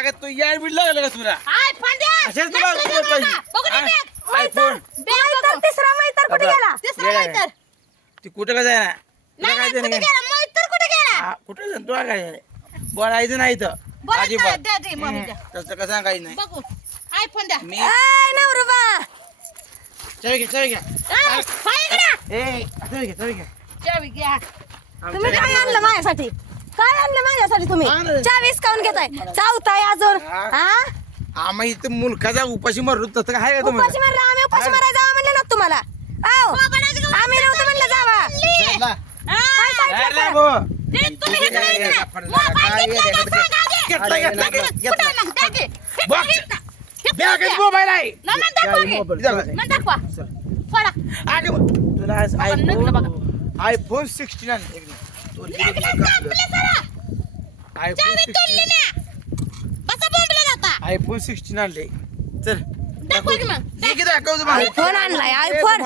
अगं तू याड बीड लागलं का तुला? असेच तुला तुला पाहिजे आयफोन मैतर तिसरा मैतर कुठे गेला? येडा. ती कुठं का जाय तुला काय देणं काय? हा, कुठं जाईन तुला काय? बोलायचं नाही तर अजिबात तसं कसं सांगायचं नाही. बघू. आयफोन द्या मी ए नवरुबा! चल घे चल घे. ए चल घे चल घे. चावी घ्या तुम्ही काय आणलं माझ्यासाठी? काय आणलं माझ्यासाठी तुम्ही आणलं. चावीस काऊन घेताय चावताय अजून हा. हा आम्हा इथं मुलखाचा उपाशी मरतो तसं काय आहे का उपाशी तुम्हाला मारला आम्ही उपाशी मारायला जावा म्हणलं ना तुम्हाला आओ आम्ही नव्हतं म्हणलं जावा चला. काय? भाऊ. हे घेतलं? घेतलं, घेतलं. हे. हे बॅगेत. मोबाईल आहे तुला आज आयफोन आयफोन सिक्स्टीन आणलं आयफोन चावी तोडली 16 ना. बसा बोंबले जाता. आयफोन सिक्स्टीन आणले चल दाखवा मला. आयफोन आणलाय आयफोन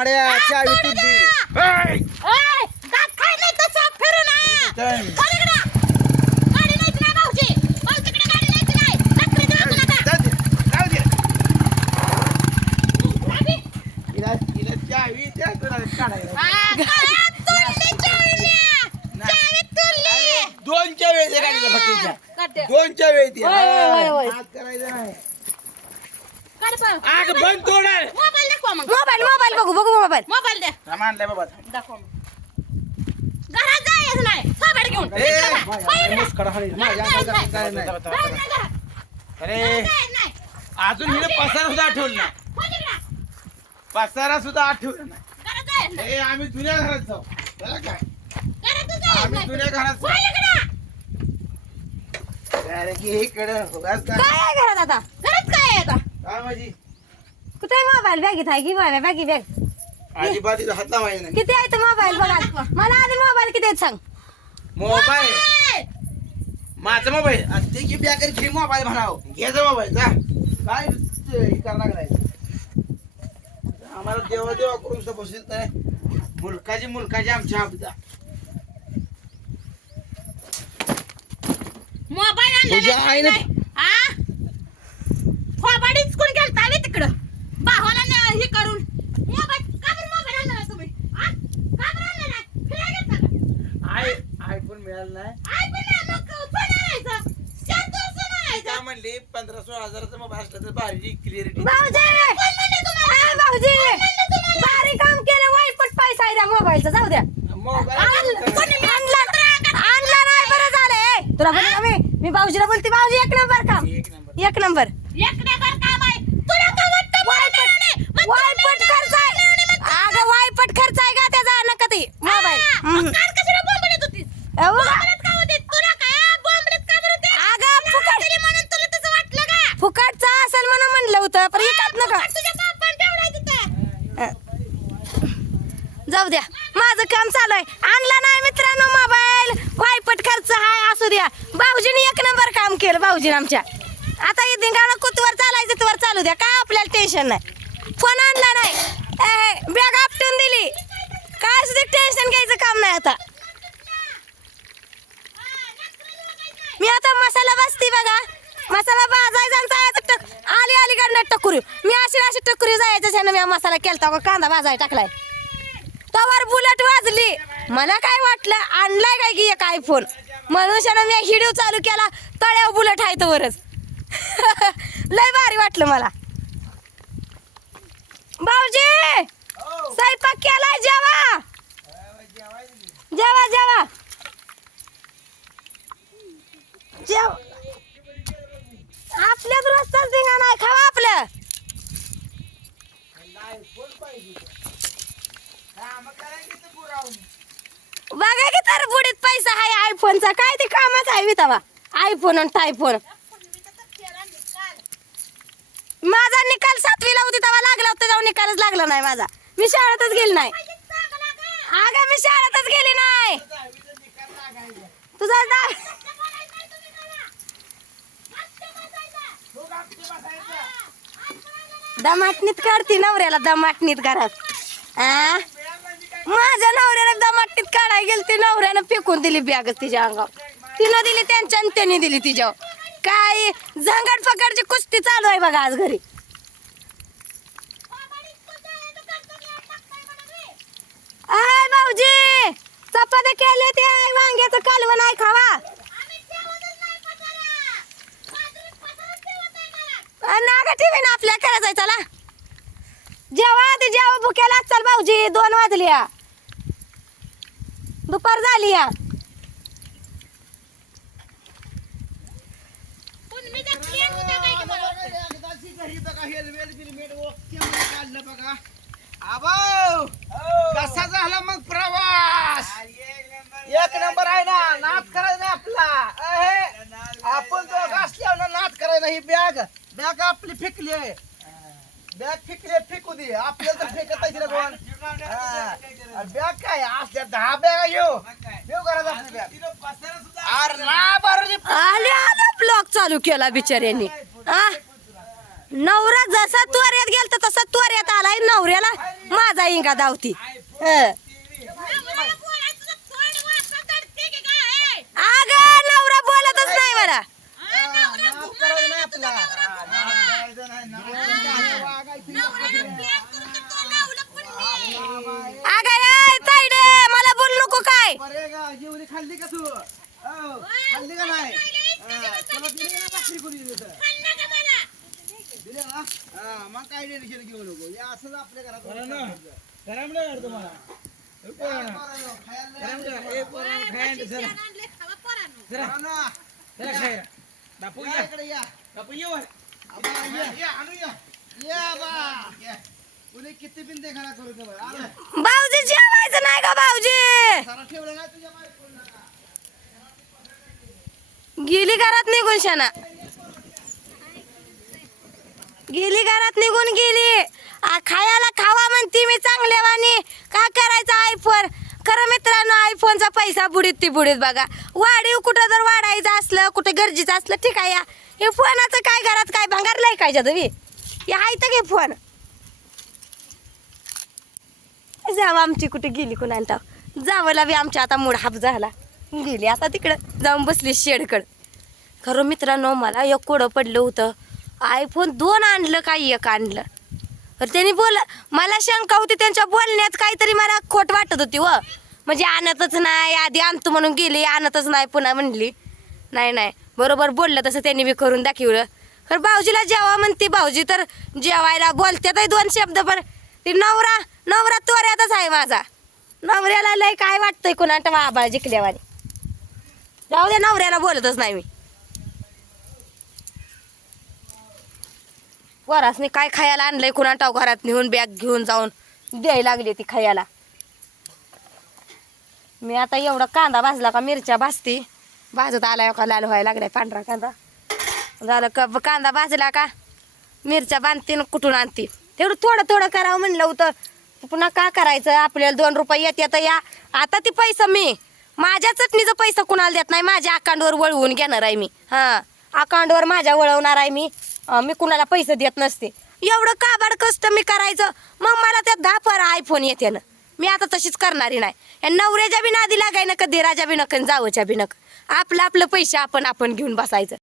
चावी तुटली. द्या. ऐ, ओय, दात खाय नाही तसं फिरू नये. चल. चल इकडं. गाडी न्यायची नाही भाऊजी. भाऊजीकडे गाडी न्यायची नाही. नखरे देऊ नका. जाऊ दे, जाऊ दे. चावी. हिला- हिला चावी द्या तुला काढायला. हा, हा, तोडली चावी न्या. चावी तोडली. दोन चावी आहेत एका गाडीच्या फटीच्या. काढते. दोन चावी आहेत या. होय, होय, होय, होय. हात करायचा नाही. काढ पाहू. आग बंद तोडाल मोबाईल दाखवा मग मोबाईल मोबाईल बघू बघू मोबाईल मोबाईल द्या सामान आणलंय बाबा दाखवा मग घरात जायचं नाही साबड घेऊन ए, इकडं. मुस्कडा हाणील. नाही, माझ्या नाही, अंगात नाही. काय नाही. नाही, नाही, घरात. अरे नाही, नाही. अजून हिने पसारा सुद्धा आठवलं नाही. पसारा सुद्धा आठवलं नाही घरात जायचं नाही. ए आम्ही जुन्या घरात जाऊ काय घरातच जायचं आम्ही नाही. जुन्या घरात जाऊ इकडं. अरे की इकडे उगाच काय काय आहे घरात आता? घरात काय आहे आता? काय माझी? कुठे मोबाईल बॅगीत आहे की मोबाईल बॅगी बॅग अजिबात इथं हात लावायचा नाही. किती आहे मोबाईल बघा. मला आधी मोबाईल किती आहेत सांग. मोबाईल माझा मोबाईल आणि ते की बॅकर घे मोबाईल म्हणाव. घ्यायचा मोबाईल जा. काय हे करायला लागलाय? आम्हाला देवा देवा करून बसत नाही. मुलकाची मुलकाची आमच्या आपदा मोबाईल आणला तुझ्या आईने- कोण गेलता बे तिकडं. भावाला न्या- हे करून. आयफोन मिळाला नाही. पण. काय म्हणली पंधरा सोळा हजाराचा मोबाईल असला तर भारी क्लिअरिटी भाऊजी! कोण म्हणलं तुम्हाला? ए, भाऊजी! भारी काम केलं वाईपट पैसा आहे त्या मोबाईलचा जाऊ द्या. मोबाईल आणला. आणला नाही बरं झालं. ए, तुला ना मी भाऊजीला बोलते भाऊजी एक नंबर काम. एक नंबर. एक नंबर. एक नंबर काम आहे. तुला का वाटतं? मग वायपट खर्च आहे. अगं वायपट खर्च आहे का त्याचा. नका ती. मोबाईल. काल कशाला का होतीस? तुला काय आ, बोंबलत का बरं होतीस? अगं फुकट तरी म्हणून तुला तसं वाटलं का? फुकटचा असेल म्हणून म्हणलं होतं पण एकात नका फुकट तुझ्या बापानं तेवढा आहे तिथं. जाऊ द्या माझं काम चालू आहे आणला नाही मित्रांनो मोबाईल वायपट खर्च हाय असू द्या भाऊजीने एक नंबर काम केलं भाऊजीने आमच्या. आता इथे गाणं कुतवर चालायचं तुवर चालू द्या. काय आपल्याला टेन्शन नाही. फोन आणला नाही. बॅग आपटून दिली. काय सुद्धा टेन्शन घ्यायचं काम नाही आता. मी आता मसाला बसती बघा. मसाला भाजायचा जायचं टक आली आली कडनं टकुरी. मी अशी अशी टकुरी जायचं त्यानं मी मसाला केलता का कांदा भाजाय टाकलाय. तवर बुलेट वाजली. मला काय वाटलं आणलाय काय की एक आयफोन मनुष्यानं मी हिडीव चालू केला तळ्या बुलट आहे तो वरच लय भारी वाटलं मला. भाऊजी स्वयंपाक केलाय जेवा. जेवा जेवा. जेव. आपल्यात रोजचाच नाही खावा आपलं. बघा की तर बुडीत पैसा आहे आयफोनचा काय ते कामाच आहे वितावा आयफोन आणि टायफोन माझा निकाल सातवीला होती तेव्हा लागला होता जाऊन निकालच लागला नाही माझा. मी शाळेतच गेली नाही. अगं मी शाळेतच गेली नाही. तुझा दा- दमाटणीत करते नवऱ्याला दमाटणीत घरात. आ? माझ्या नवऱ्याला मट्टीत काढायला गेली ती नवऱ्यानं फेकून दिली बॅग तिच्या अंगावर. तिनं दिली त्यांच्या आणि त्यांनी दिली तिच्यावर. काय झंगड पकडची कुस्ती चालू आहे बघा आज घरी. आय भाऊजी चपात्या केले ते आय वांग्याचं कालवण आहे खावा. नागा ठेवी ना आपल्या करायचंय चला. जेव्हा आधी जेवा भुक्याला चल भाऊजी दोन वाजल्या. दुपार झाली या कसा झाला मग प्रवास? एक नंबर आहे ना नाच करायचा नाही आपला. आपण तो असल्यावर नाच करायला ही बॅग बॅग आपली फेकली बॅग फेकली दे आपल्याला तर फेकत नाही तिला कोण. बॅग काय? असल्या दहा बॅग घेऊ. घेऊ करायचं आपली बॅग? अरे ना बरं आले आले ब्लॉक चालू केला बिचाऱ्यांनी. आ नवरा जसा त्वऱ्यात गेलता तसा त्वऱ्यात आलाय नवऱ्याला. माझा इंगा धावती हं. अगं नवरा बोलतच नाही मला नाच करायचा नाही आपला नाच करायचा नाही, नाच वागायची अगं ए, ताईडे मला बोल नको काय बरे का जेवली खाल्ली का तू हो, खाल्ली का नाही हा, तुला ना हा, मग काय टेन्शन घेऊ नको हे असंच आपल्या घरात या इकडे या. आबा, या, या, आणू या. या बा. किती बिन देखा करू दे बरं. आलं. भाऊजी जेवायचं नाही का भाऊजी सारा ठेवलं नाही तुझ्या बायकोला गेली घरात निघून शाना. गेली घरात निघून गेली. आ, खायला खावा म्हणती मी चांगल्या वाणी काय करायचं आयफोन खरं मित्रांनो आयफोनचा पैसा बुडीत ती बुडीत बघा. वाढीव कुठं जर वाढायचं असलं कुठं गरजेचं असलं ठीक आहे या. हे फोनाचं काय घरात काय भंगारलंय काय जादवी या आहे तर घे फोन. जाव आमची कुठे गेली कुणाला जावं बी आमच्या आता मूड हाप झाला. गेली. आता तिकडं जाऊन बसली शेडकड. खरं मित्रांनो मला एक कोडं पडलं होतं. आयफोन दोन आणलं काय एक आणलं? तर त्यांनी बोल मला शंका होती त्यांच्या बोलण्यात काहीतरी मला खोट वाटत होती व. म्हणजे आणतच नाही आधी आणतो म्हणून गेली आणतच नाही पुन्हा म्हणली. नाही नाही. बरोबर बोललं तसं त्यांनी बी करून दाखवलं. खरं भाऊजीला जेवा म्हणते भाऊजी तर जेवायला बोलतात दोन शब्द पण ती नवरा नवरा त्वऱ्यातच आहे माझा. नवऱ्याला लय काय वाटतंय कुणाट आबाळ जिंकल्यावानी. जाऊ द्या नवऱ्याला बोलतच नाही मी. वरासने काय खायला आणलंय कुणा टाव घरात नेऊन बॅग घेऊन जाऊन द्यायला लागली ती खायला. मी आता एवढा कांदा भाजला का मिरच्या भाजते. भाजत आलाय का लाल व्हायला लागलाय पांढरा कांदा. झालं का कांदा भाजला का मिरच्या बांधते ना कुठून आणते. तेवढं थोडं थोडं करावं म्हणलं होतं. पुन्हा का करायचं? आपल्याला दोन रुपये येत येतं या. आता ती पैसा मी माझ्या चटणीचा पैसा कुणाला देत नाही? माझ्या अकाउंटवर वळवून घेणार आहे मी. हां. अकाउंटवर माझ्या वळवणार आहे मी. अं, मी कुणाला पैसे देत नसते. एवढं काबाड कष्ट मी करायचं. मग मला त्या दहा आयफोन येते ना. मी आता तशीच करणारी नाही. या नवऱ्याच्या बी नादी लागाय नका देराच्या बी नका जावच्या बी नक. आपलं आपलं पैसे आपण आपण घेऊन बसायचं.